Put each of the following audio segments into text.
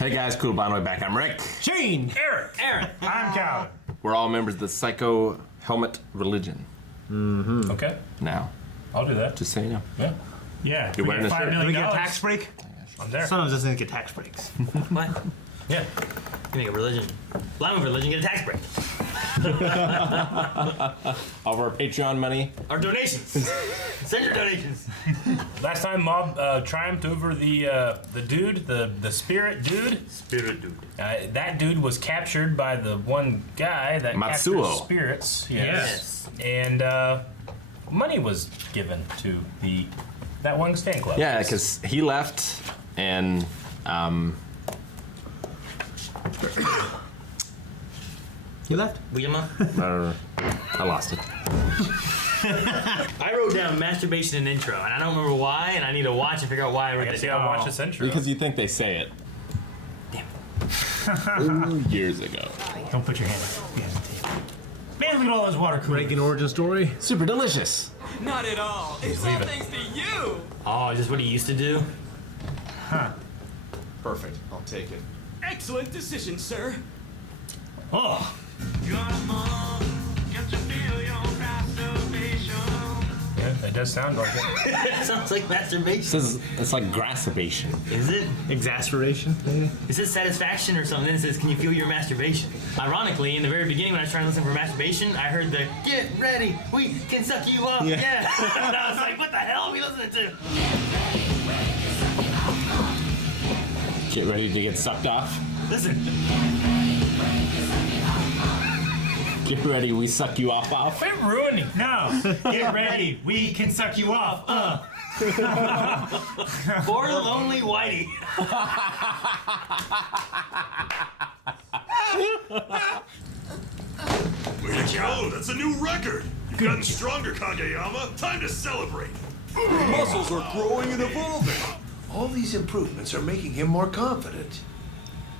Hey guys, cool Bonway back. I'm Rick. Shane! Aaron! I'm Calvin. We're all members of the Psycho Helmet Religion. Mm-hmm. Okay. Now. I'll do that. Just so you know. Yeah. Yeah. You're wearing a shirt. $5 million. We get a tax break? I'm there. Sometimes doesn't get tax breaks. What? Yeah. You make a religion. Well, I'm a religion, get a tax break. All of our Patreon money. Our donations. Send your donations. Last time Mob triumphed over the dude, the spirit dude. Spirit dude. That dude was captured by the one guy that Matsuo. captures spirits. Yes. And money was given to that one stand club. Yeah, because he left and You left? Wilma? I lost it. I wrote down masturbation and intro, and I don't remember why, and I need to watch and figure out why I wrote I that gotta down. watch this intro. Because you think they say it. Damn. Ooh, years ago. Don't put your hand behind the table. Man, look at all those water coolers. Breaking origin story. Super delicious. Not at all. It's all thanks to you. Oh, is this what he used to do? Huh. Perfect. I'll take it. Excellent decision, sir. Oh. Yeah, it does sound like it. Sounds like masturbation. It's like grassipation. Is it? Exasperation, maybe? It says satisfaction or something, then it says, can you feel your masturbation? Ironically, in the very beginning when I was trying to listen for masturbation, I heard the, get ready, we can suck you up, yeah. And I was like, what the hell are we listening to? Get ready to get sucked off. Listen. Get ready, we suck you off. Quit ruining. No. Get ready. We can suck you off. Poor lonely Whitey. Way to go! That's a new record! You've gotten stronger, Kageyama. Time to celebrate! Muscles are growing and evolving. All these improvements are making him more confident.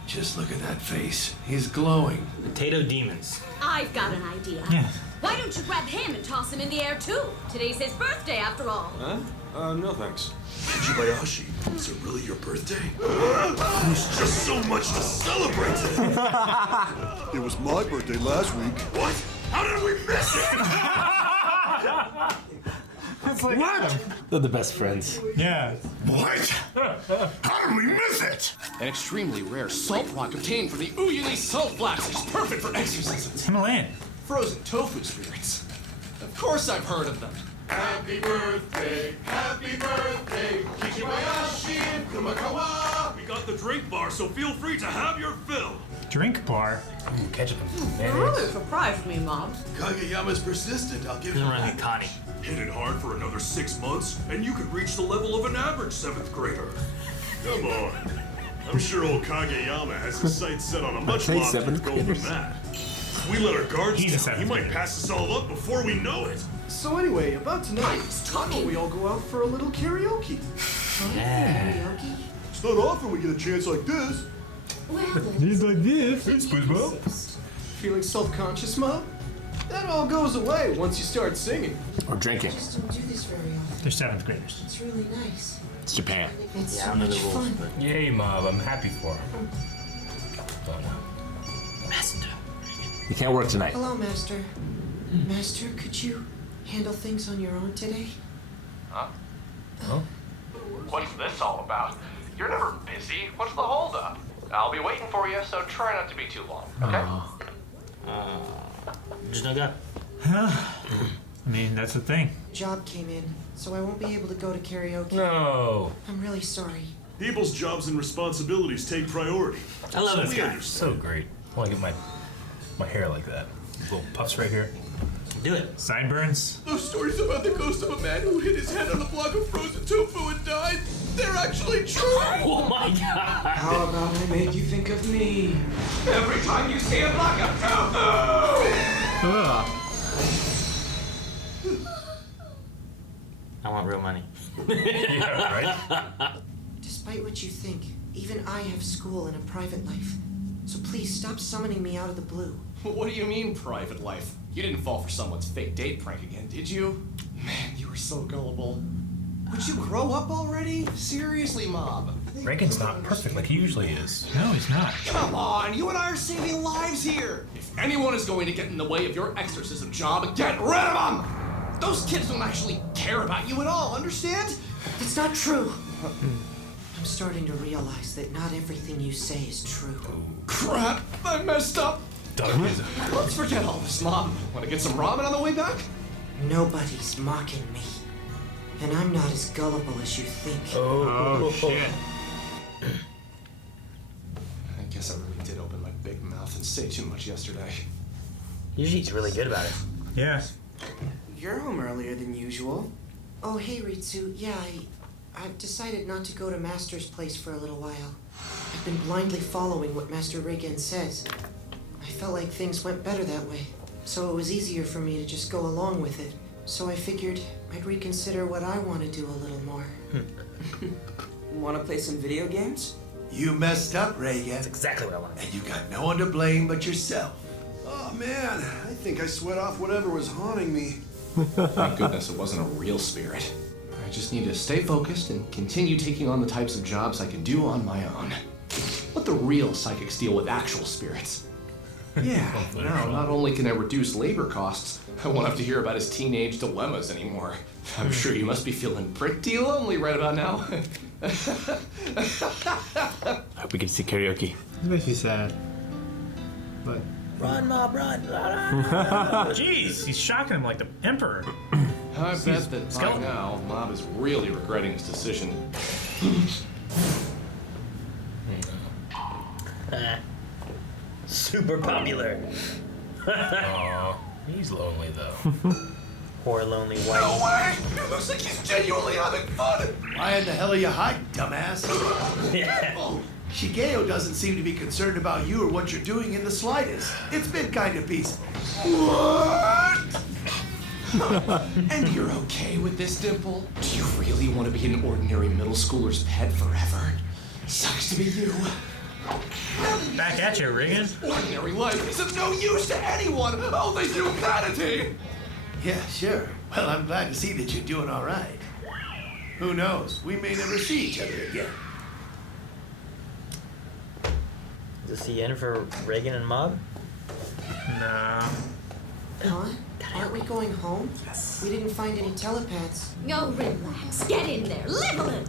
Just look at that face. He's glowing. Potato demons. I've got an idea. Yes. Why don't you grab him and toss him in the air too? Today's his birthday after all. Huh? No thanks. Jibayashi, is it really your birthday? There's just so much to celebrate! It was my birthday last week. What? How did we miss it? It's like What? They're the best friends. Yeah. What? How did we miss it? An extremely rare salt rock obtained from the Uyuni salt flats is perfect for exorcisms. Himalayan. Frozen tofu spirits. Of course I've heard of them. Happy birthday, Kichibayashi and Kumakawa! We got the drink bar, so feel free to have your fill. Drink bar. Ketchup and You're mayonnaise. really surprised me, Mom. Kageyama's persistent, I'll give Doesn't him run like that. Connie. Hit it hard for another 6 months, and you could reach the level of an average 7th grader. Come on. I'm sure old Kageyama has his sights set on a much say loftier 7th goal than graders. that. If we let our guards He's a down, he 7th might grader. pass us all up before we know it. So anyway, about tonight, how about we all go out for a little karaoke? Karaoke? It's not often we get a chance like this. Well, He's like this. Feeling self-conscious, Mom? That all goes away once you start singing. Or drinking. Just don't do this very often. They're 7th graders. It's really nice. It's Japan. It's Yeah, I so don't know much the rules, fun. but... Yay, Mob. I'm happy for him. Oh, no. Master. You can't work tonight. Hello, Master. Master, could you handle things on your own today? What's this all about? You're never busy. What's the holdup? I'll be waiting for you, so try not to be too long, okay? Just no go. I mean, that's the thing. Job came in, so I won't be able to go to karaoke. No. I'm really sorry. People's jobs and responsibilities take priority. I love So this we guy. understand. So great. I want to get my hair like that. Little puffs right here. Do it. Sideburns. Those stories about the ghost of a man who hit his head on a block of frozen tofu and died, they're actually true! Oh my god. How about I make you think of me? Every time you see a block of tofu! I want real money. Yeah, right? Despite what you think, even I have school and a private life. So please stop summoning me out of the blue. What do you mean, private life? You didn't fall for someone's fake date prank again, did you? Man, you were so gullible. Would you grow up already? Seriously, Mob. Reagan's not perfect like he usually is. No, he's not. Come on, you and I are saving lives here. If anyone is going to get in the way of your exorcism job, get rid of them! Those kids don't actually care about you at all, understand? That's not true. I'm starting to realize that not everything you say is true. Crap, I messed up. Let's forget all this, Mom. Want to get some ramen on the way back? Nobody's mocking me. And I'm not as gullible as you think. Oh, shit. I guess I really did open my big mouth and say too much yesterday. Usually he's really good about it. Yeah. You're home earlier than usual. Oh, hey, Ritsu. Yeah, I've decided not to go to Master's place for a little while. I've been blindly following what Master Reigen says. I felt like things went better that way, so it was easier for me to just go along with it. So I figured I'd reconsider what I want to do a little more. Want to play some video games? You messed up, Reagan. That's exactly what I wanted. And you got no one to blame but yourself. Oh man, I think I sweat off whatever was haunting me. Thank goodness it wasn't a real spirit. I just need to stay focused and continue taking on the types of jobs I can do on my own. Let the real psychics deal with actual spirits. Yeah, now not only can I reduce labor costs, I won't have to hear about his teenage dilemmas anymore. I'm sure you must be feeling pretty lonely right about now. I hope we can see karaoke. This makes me sad. But. Run, Mob, run! Jeez, he's shocking him like the Emperor. I bet that by now, Mob is really regretting his decision. Super popular. Aw, he's lonely though. Poor lonely No Whitey. way! It looks like he's genuinely having fun! Why in the hell are you hiding, dumbass? Yeah. Oh, Shigeo doesn't seem to be concerned about you or what you're doing in the slightest. It's been kind of peaceful. What? And you're okay with this, Dimple? Do you really want to be an ordinary middle schooler's pet forever? Sucks to be you. Back at you, Reagan. Ordinary life is of no use to anyone. Oh, the humanity! Yeah, sure. Well, I'm glad to see that you're doing all right. Who knows? We may never see each other again. Is this the end for Reagan and Mob? Nah. Huh? Aren't we going home? We didn't find any telepaths. Oh, relax. Get in there. Level it.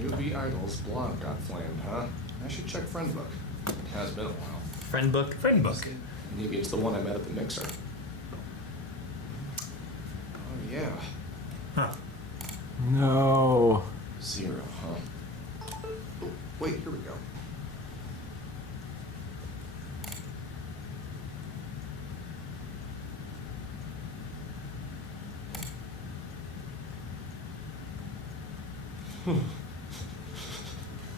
Newbie Idol's blog got flamed, huh? I should check friend book. It has been a while. Friend book? Friend book. Maybe it's the one I met at the mixer. Oh, yeah. Huh. No. 0, huh? Oh, wait, here we go.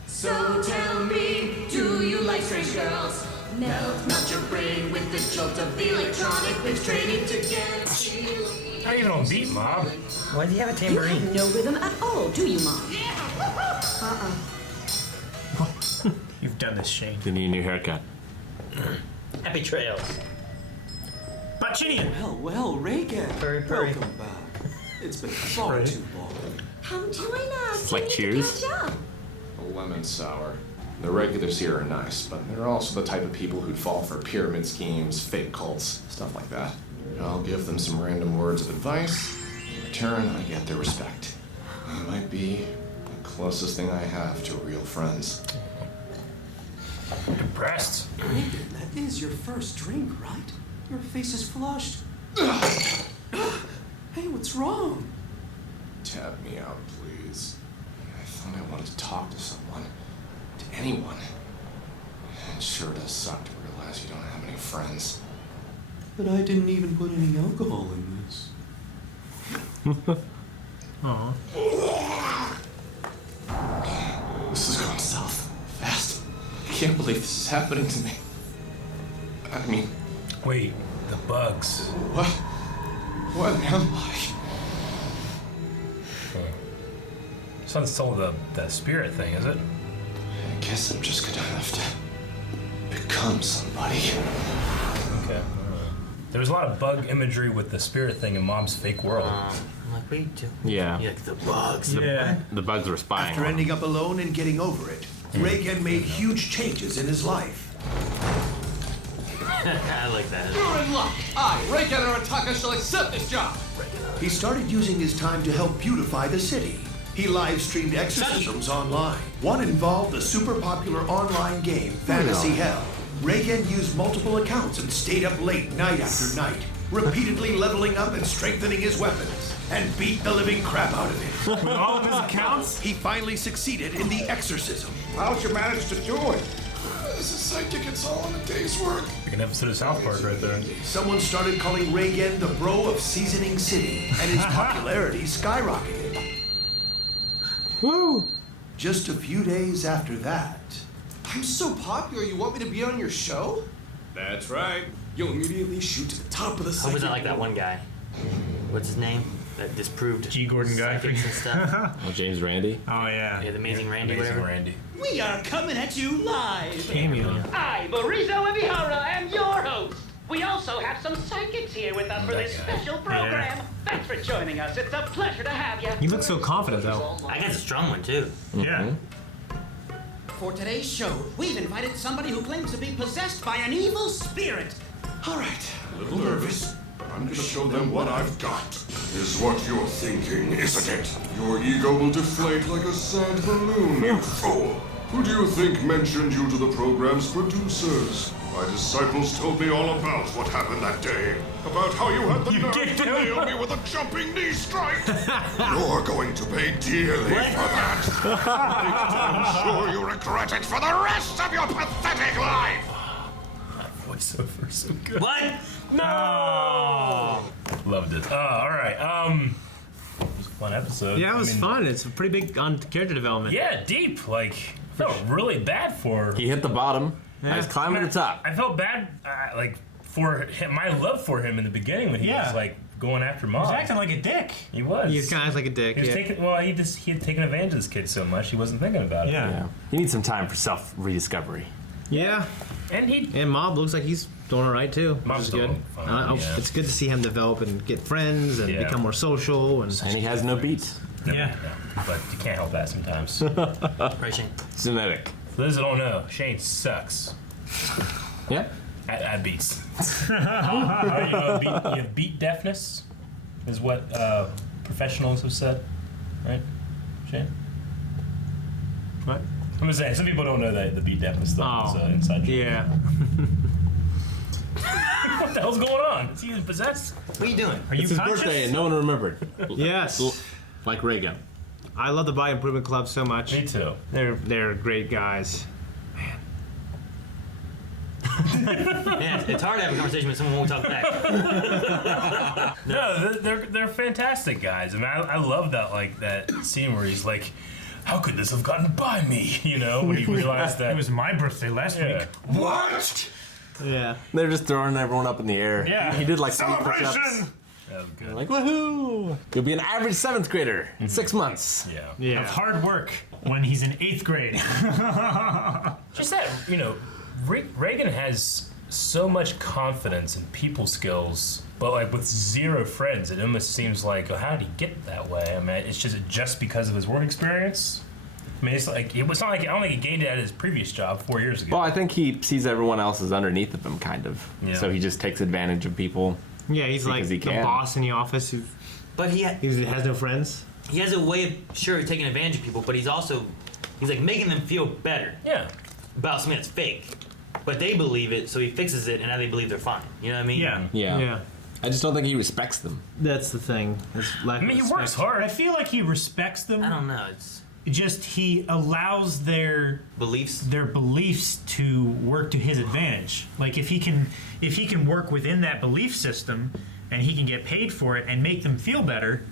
So tell me, do you like strange girls? Melt not your brain with the jolt of the electronic waves training to get you. Not even on beat, Mob. Why do you have a You tambourine? have no rhythm at all, do you, Mom? You've done this, Shane. You need a new haircut. Happy trails. Bachinian! Well, Reagan. Purry, purry. Welcome back. It's been far too long. Come join us. It's like We need to Cheers. catch up. A lemon sour. The regulars here are nice, but they're also the type of people who'd fall for pyramid schemes, fake cults, stuff like that. I'll give them some random words of advice. In return, I get their respect. It might be the closest thing I have to real friends. Impressed. Reagan, that is your first drink, right? Your face is flushed. Hey, what's wrong? Tap me out, please. I thought I wanted to talk to someone. To anyone. It sure does suck to realize you don't have any friends. But I didn't even put any alcohol in this. Aw. This is going south fast. I can't believe this is happening to me. I mean, Wait, the bugs. what? What am I? This one's still the spirit thing, is it? I guess I'm just gonna have to become somebody. Okay. There was a lot of bug imagery with the spirit thing in Mom's fake world. I'm like, wait, Joe. Yeah. Like the bugs. The bugs were spying. After ending up alone and getting over it, Reigen made huge changes in his life. I like that. You're in luck. I, Reigen Arataka, shall accept this job. He started using his time to help beautify the city. He live-streamed exorcisms online. One involved the super popular online game, Fantasy Hell. Reigen used multiple accounts and stayed up late night after night, repeatedly leveling up and strengthening his weapons, and beat the living crap out of it. With all of his accounts? He finally succeeded in the exorcism. How'd you manage to do it? As a psychic, it's all in a day's work. Like an episode of South Park right there. Someone started calling Reigen the bro of Seasoning City, and his popularity skyrocketed. Woo! Just a few days after that, I'm so popular, you want me to be on your show? That's right. You'll immediately shoot to the top of the I psychic. was not like that one guy. What's his name? That disproved G. Gordon Guthrie. psychics and stuff. Oh, James Randy. Oh, yeah. Yeah, the Amazing Randy, Amazing whatever. Randy. We are coming at you live. Cameo. I, Morizo Ebihara, am your host. We also have some psychics here with us for this special program. Thanks for joining us. It's a pleasure to have you. You look so confident, though. I got a strong one, too. Yeah. For today's show, we've invited somebody who claims to be possessed by an evil spirit. all right, A little nervous, but I'm gonna show them what I've got. Is what you're thinking, isn't it? Your ego will deflate like a sad balloon, you fool. Who do you think mentioned you to the program's producers? My disciples told me all about what happened that day. About how you had the nerve to nail me with a jumping knee strike. You're going to pay dearly for that. I'm sure you regret it for the rest of your pathetic life. Voiceover so good. What? No! Loved it. All right. It was a fun episode. Yeah, it was fun. It's pretty big on character development. Yeah, deep. Like, I felt really bad for. He hit the bottom. I was climbing the top. I felt bad, like, for him, my love for him in the beginning when he was like going after Mom. He was acting like a dick. He was. He was kind of like a dick. He was taking. Well, he had taken advantage of this kid so much he wasn't thinking about it. Yeah. You need some time for self-rediscovery. Yeah. And Mob looks like he's doing all right too, which Mob's is good. doing fine, yeah. It's good to see him develop and get friends and become more social. And he has no beats. No, but you can't help that sometimes. Right, Shane? It's genetic. For those that don't know, Shane sucks. Yeah. At beats. You have beat deafness, is what professionals have said, right, Shane? What? I'm just saying, some people don't know that the beat deafness stuff is inside joke. Yeah. What the hell's going on? Is he possessed? What are you doing? Are you It's his conscious? birthday and no one remembered. Yes. Like Reigen. I love the Body Improvement Club so much. Me too. They're great guys. Yeah, it's hard to have a conversation with someone who won't talk back. No, they're fantastic guys. I mean, I love that scene where he's like, how could this have gotten by me? You know, when he realized that It was my birthday last week. What? Yeah. They're just throwing everyone up in the air. Yeah. He did like 3 push-ups. Celebration! That was good. Like, woohoo! You'll be an average 7th grader in 6 months. Yeah. Of hard work when he's in 8th grade. Just that, you know, Reigen has so much confidence in people skills, but like with 0 friends, it almost seems like, oh, how did he get that way? I mean, it's just because of his work experience. I mean, it's like it's not like I don't think he gained it at his previous job 4 years ago. Well, I think he sees everyone else as underneath of him, kind of. Yeah. So he just takes advantage of people. Yeah, he's like he the can. boss in the office who But he has no friends. He has a way of taking advantage of people, but he's like making them feel better. Yeah. About something that's fake. But they believe it, so he fixes it, and now they believe they're fine. You know what I mean? Yeah. I just don't think he respects them. That's the thing. I mean, he works hard. I feel like he respects them. I don't know. It's just he allows their beliefs to work to his advantage. Like if he can work within that belief system and he can get paid for it and make them feel better,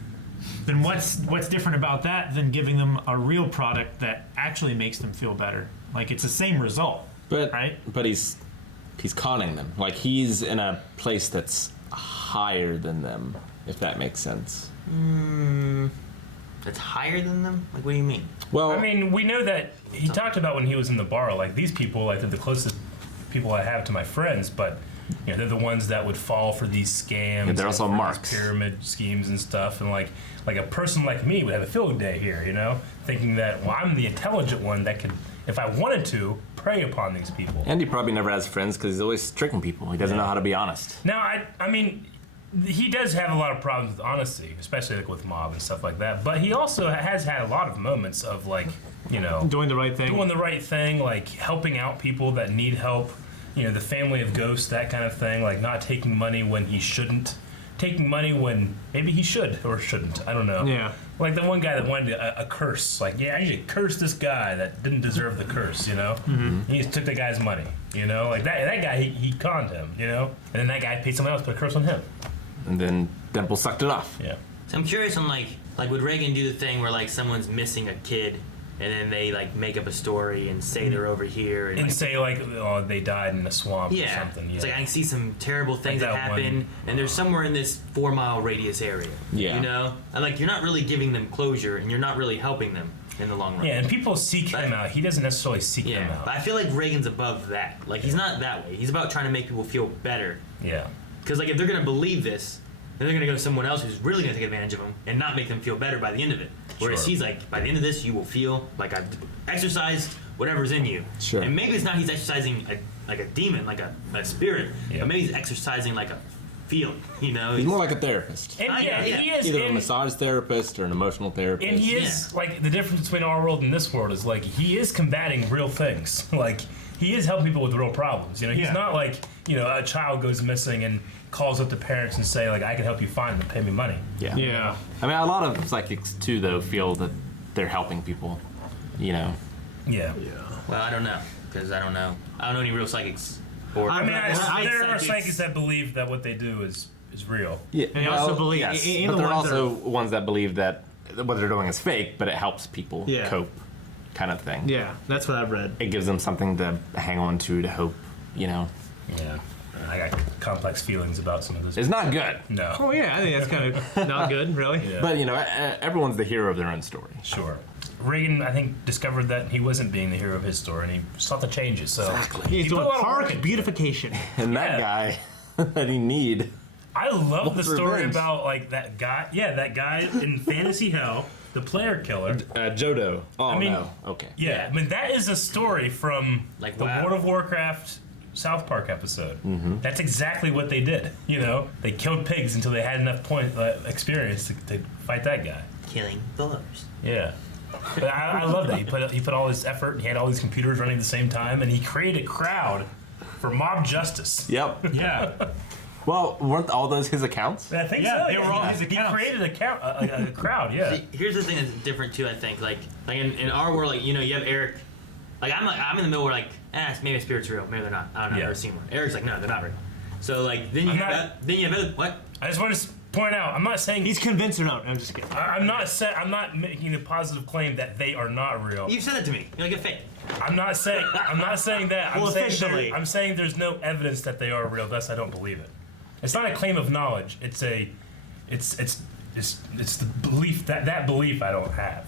then what's different about that than giving them a real product that actually makes them feel better? Like it's the same result. But right? But he's conning them. Like he's in a place that's higher than them, if that makes sense. That's higher than them? Like, what do you mean? Well, I mean, we know that he talked about when he was in the bar, like these people, like they're the closest people I have to my friends, but You know, they're the ones that would fall for these scams. Yeah, they're also and for marks. these pyramid schemes and stuff. And like a person like me would have a field day here, you know, thinking that, well, I'm the intelligent one that could, if I wanted to, prey upon these people. And he probably never has friends because he's always tricking people. He doesn't know how to be honest. Now, I mean, he does have a lot of problems with honesty, especially like with mob and stuff like that. But he also has had a lot of moments of like, you know, Doing the right thing, like helping out people that need help. You know, the family of ghosts, that kind of thing. Like not taking money when he shouldn't, taking money when maybe he should or shouldn't. I don't know. Yeah. Like the one guy that wanted a curse. Like, yeah, I should curse this guy that didn't deserve the curse. You know. Mm-hmm. He just took the guy's money. You know, like that guy he conned him. You know, and then that guy paid someone else to put a curse on him. And then Dimple sucked it off. Yeah. So I'm curious on like would Reagan do the thing where like someone's missing a kid and then they like make up a story and say they're over here and like, say like, oh, they died in a swamp or yeah. something. Yeah. It's like I can see some terrible things Like that that happen, one. and they're somewhere in this 4-mile radius area. Yeah. You know, and like you're not really giving them closure, and you're not really helping them in the long run. Yeah, and people seek him out. He doesn't necessarily seek them Yeah, out. but I feel like Reagan's above that. Like he's not that way. He's about trying to make people feel better. Yeah. Because like if they're gonna believe this, then they're gonna go to someone else who's really gonna take advantage of them and not make them feel better by the end of it. Whereas Sure. he's like, by the end of this, you will feel like I've exercised whatever's in you. Sure. And maybe it's not he's exercising like a demon, like a spirit, Yeah. but maybe he's exercising like a feeling. You know, He's more like a therapist. And yeah, he is. Either a and- massage therapist or an emotional therapist. And he is like the difference between our world and this world is like he is combating real things. Like he is helping people with real problems. You know, he's not like, you know, a child goes missing and calls up the parents and say like I can help you find them, pay me money. Yeah. Yeah. I mean, a lot of psychics too, though, feel that they're helping people. You know. Yeah. Well, I don't know because I don't know any real psychics. Or I mean, there are psychics. psychics that believe that what they do is real. Yeah. And I also believe yes, in but the there are ones that also ones that believe that what they're doing is fake, but it helps people Yeah. cope, kind of thing. Yeah, that's what I've read. It gives them something to hang on to hope. You know. Yeah. I got complex feelings about some of this. It's not good. No. Oh yeah, I think that's kind of not good, really. Yeah. But you know, everyone's the hero of their own story. Sure. Reagan, I think, discovered that he wasn't being the hero of his story, and he sought to change it. So He's he put doing a lot of work park into it. beautification. And that guy that he need. I love the Wants story revenge. about like that guy. Yeah, that guy in Fantasy Hell, the player killer. Jodo. Oh I mean, no. Okay. Yeah, I mean that is a story from Like, the wow. World of Warcraft South Park episode. Mm-hmm. That's exactly what they did. You know, they killed pigs until they had enough experience to fight that guy. killing the lovers. Yeah. But I love that. He put all his effort. He had all these computers running at the same time, and he created a crowd for mob justice. Yep. Yeah. Well, weren't all those his accounts? I think Yeah, so. they were all his accounts. He created a crowd. Yeah. See, here's the thing that's different too. I think like in our world, like you know, you have Eric. Like I'm in the middle where like, maybe a spirit's real, maybe they're not. I don't know. I've Yeah. never seen one. Eric's like, no, they're not real. So like then you I'm have other, what? I just want to point out. I'm not saying He's convinced or not. I'm just kidding. I'm not making a positive claim that they are not real. You've said it to me. You're like a fake. I'm not saying that. Well, officially. I'm saying there's no evidence that they are real. Thus, I don't believe it. It's not a claim of knowledge. It's the belief that belief I don't have.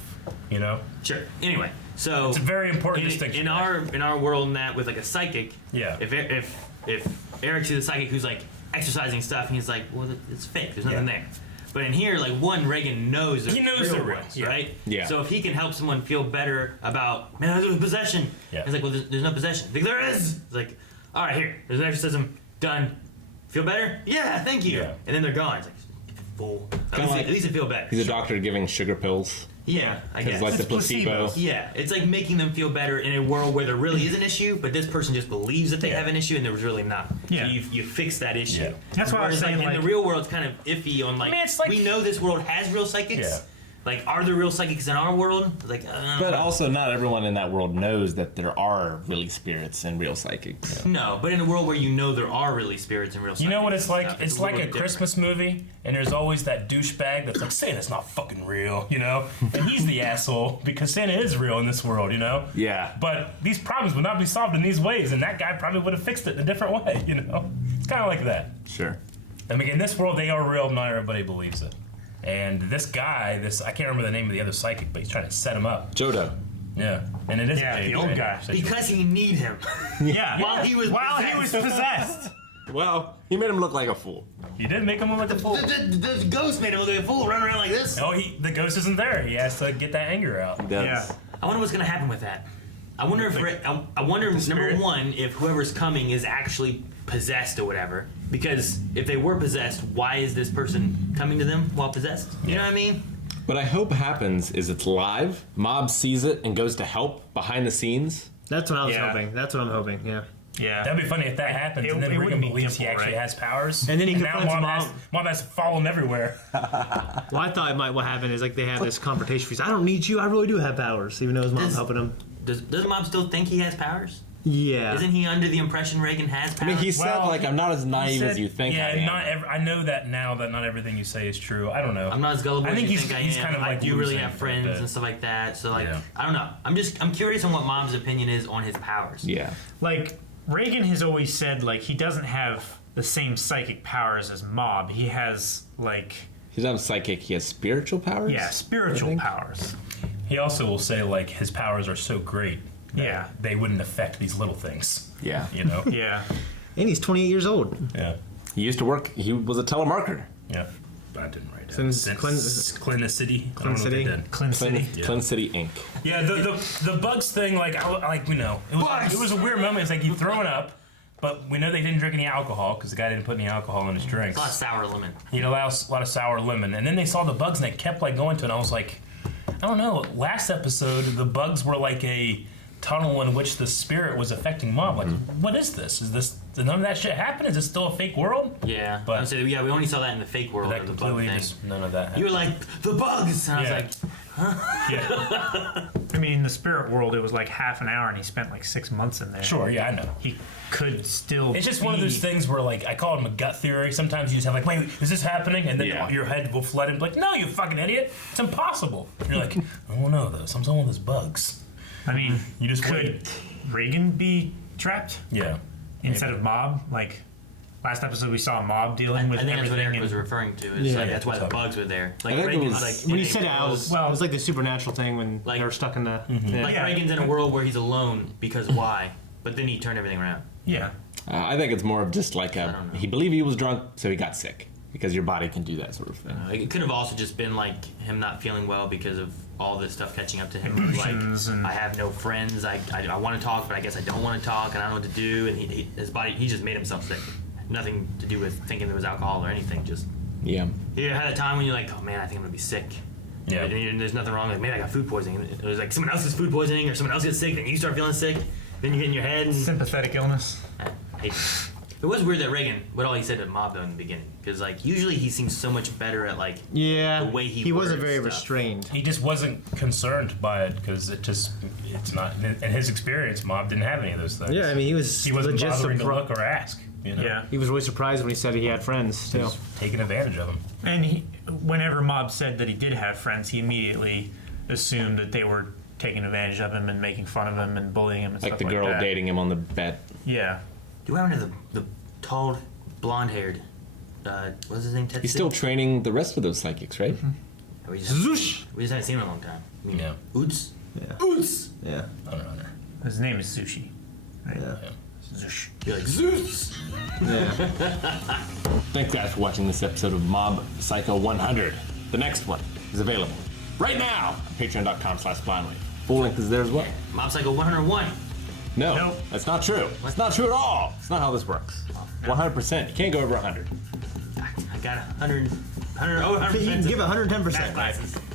You know. Sure. Anyway, so It's a very important distinction. in our world, in that with like a psychic. Yeah. If Eric sees a psychic who's like exercising stuff, and he's like, well, it's fake. There's nothing there. But in here, like Reagan knows He knows they're real, ones, yeah. right? Yeah. So if he can help someone feel better about, man, I was with possession. Yeah. He's like, well, there's no possession. He's like, there is. It's like, all right, here, there's an exorcism done. Feel better? Yeah, thank you. Yeah. And then they're gone. It's like, fool. Kinda like- At least I feel better. He's a doctor giving sugar pills. Yeah, I guess. Like the placebo. Yeah, it's like making them feel better in a world where there really is an issue, but this person just believes that they have an issue and there was really not. Yeah. So you fix that issue. Yeah. That's why I was Whereas, saying, like, in like- the real world, it's kind of iffy on like, I mean, it's like- we know this world has real psychics. Yeah. Like, are there real psychics in our world? Like, But also, not everyone in that world knows that there are really spirits and real psychics. no. But in a world where you know there are really spirits and real psychics. You know what it's and like? stuff, It's a like little a bit different. Christmas movie, and there's always that douchebag that's like, Santa's not fucking real, you know? And he's the asshole because Santa is real in this world, you know? Yeah. But these problems would not be solved in these ways, and that guy probably would have fixed it in a different way, you know? It's kind of like that. Sure. I mean, in this world, they are real, not everybody believes it. And this guy, I can't remember the name of the other psychic, but he's trying to set him up. Jodo. Yeah. And it is Yeah, a the old guy. Because he need him. Yeah. While he was possessed. Well, he made him look like a fool. He did make him look like a fool. The ghost made him look like a fool, running around like this. No, the ghost isn't there. He has to get that anger out. Yeah. I wonder what's gonna happen with that. I wonder if I wonder number one if whoever's coming is actually possessed or whatever. Because if they were possessed, why is this person coming to them while possessed? You know what I mean? What I hope happens is it's live. Mob sees it and goes to help behind the scenes. That's what I was hoping. That's what I'm hoping. Yeah. Yeah. That'd be funny if that happens, and then Regan believes he actually has powers. And then he now confronts Mob has to follow him everywhere. Well, I thought what happened is like they have this confrontation. He's, I don't need you. I really do have powers, even though his mom's helping him. Does Mob still think he has powers? Yeah. Isn't he under the impression Reagan has powers? I mean, he said, I'm not as naive as you think I am. I know that now that not everything you say is true. I don't know. I'm not as gullible I think as you he's, think I he's am. kind of like I do really losing have a friends bit. and stuff like that. So I don't know. I'm curious on what Mom's opinion is on his powers. Yeah. Like, Reagan has always said, like, he doesn't have the same psychic powers as Mob. He has, like... He's not psychic, he has spiritual powers? Yeah, spiritual powers. He also will say, like, his powers are so great that they wouldn't affect these little things. Yeah. You know? Yeah. And he's 28 years old. Yeah. He used to work, he was a telemarketer. Yeah. I didn't write it. Since Clin City. Clin City? Clin City. Clin City Inc. Yeah, the bugs thing, it was a weird moment. It's like he's throwing up, but we know they didn't drink any alcohol because the guy didn't put any alcohol in his drinks. A lot of sour lemon. He'd allow a lot of sour lemon, and then they saw the bugs and they kept like going to it. And I was like, I don't know. Last episode, the bugs were like a tunnel in which the spirit was affecting Mob. Like, what is this? Did none of that shit happen? Is this still a fake world? Yeah. But we only saw that in the fake world. That of the bug completely thing. just none of that happened. You were like the bugs, and I was like, I mean, in the spirit world, it was like half an hour, and he spent like 6 months in there. Sure, yeah, I know. He could still. It's just one of those things where, like, I call it a gut theory. Sometimes you just have like, wait, is this happening? And then your head will flood and be like, no, you fucking idiot, it's impossible. And you're like, I don't know though. Some of this bugs. I mean, you just could Reagan be trapped? Yeah. Instead of Mob, like last episode we saw Mob dealing with I think that's what everything. Eric was referring to. It's like that's why the bugs were there. Like I think Reagan's it was- like When in you a said it, world- it was like the supernatural thing when they were stuck in the. like Reagan's in a world where he's alone because why? But then he turned everything around. Yeah. I think it's more of just like he believed he was drunk, so he got sick. Because your body can do that sort of thing. It could have also just been like him not feeling well because of all this stuff catching up to him. Emotions Like and- I have no friends. I want to talk, but I guess I don't want to talk, and I don't know what to do. And his body, he just made himself sick. Nothing to do with thinking there was alcohol or anything. Just Yeah. you had a time when you're like, oh man, I think I'm gonna be sick. Yeah. And there's nothing wrong. Like maybe I got food poisoning. It was like someone else gets food poisoning or someone else gets sick, then you start feeling sick. Then you get in your head. And, Sympathetic illness. It was weird that Reagan, what all he said to Mob though in the beginning, because like usually he seems so much better at like Yeah. the way he wasn't words very stuff. restrained. He just wasn't concerned by it because it's not in his experience. Mob didn't have any of those things. Yeah, I mean he wasn't legit bothering to surprised. look or ask. You know? Yeah. He was really surprised when he said he had friends too. Just taking advantage of him. And whenever Mob said that he did have friends, he immediately assumed that they were taking advantage of him and making fun of him and bullying him and Like stuff the like girl that. dating him on the bet. Yeah. Do I remember the tall, blonde-haired, what's his name? Tetsu? He's still training the rest of those psychics, right? We just haven't seen him in a long time. I mean, Yeah. Oots? Yeah. Oots! Yeah. I don't know. His name is Sushi. Right? Yeah. Zush. You're like, Zeus! Yeah. Thanks guys for watching this episode of Mob Psycho 100. The next one is available right now on patreon.com/blindwave. Full link is there as well. Mob Psycho 101. No, Nope. that's not true. That's not true at all. It's not how this works. 100%. You can't go over 100. I got 100. 100. Oh, 100%. You can give 110%. Math classes.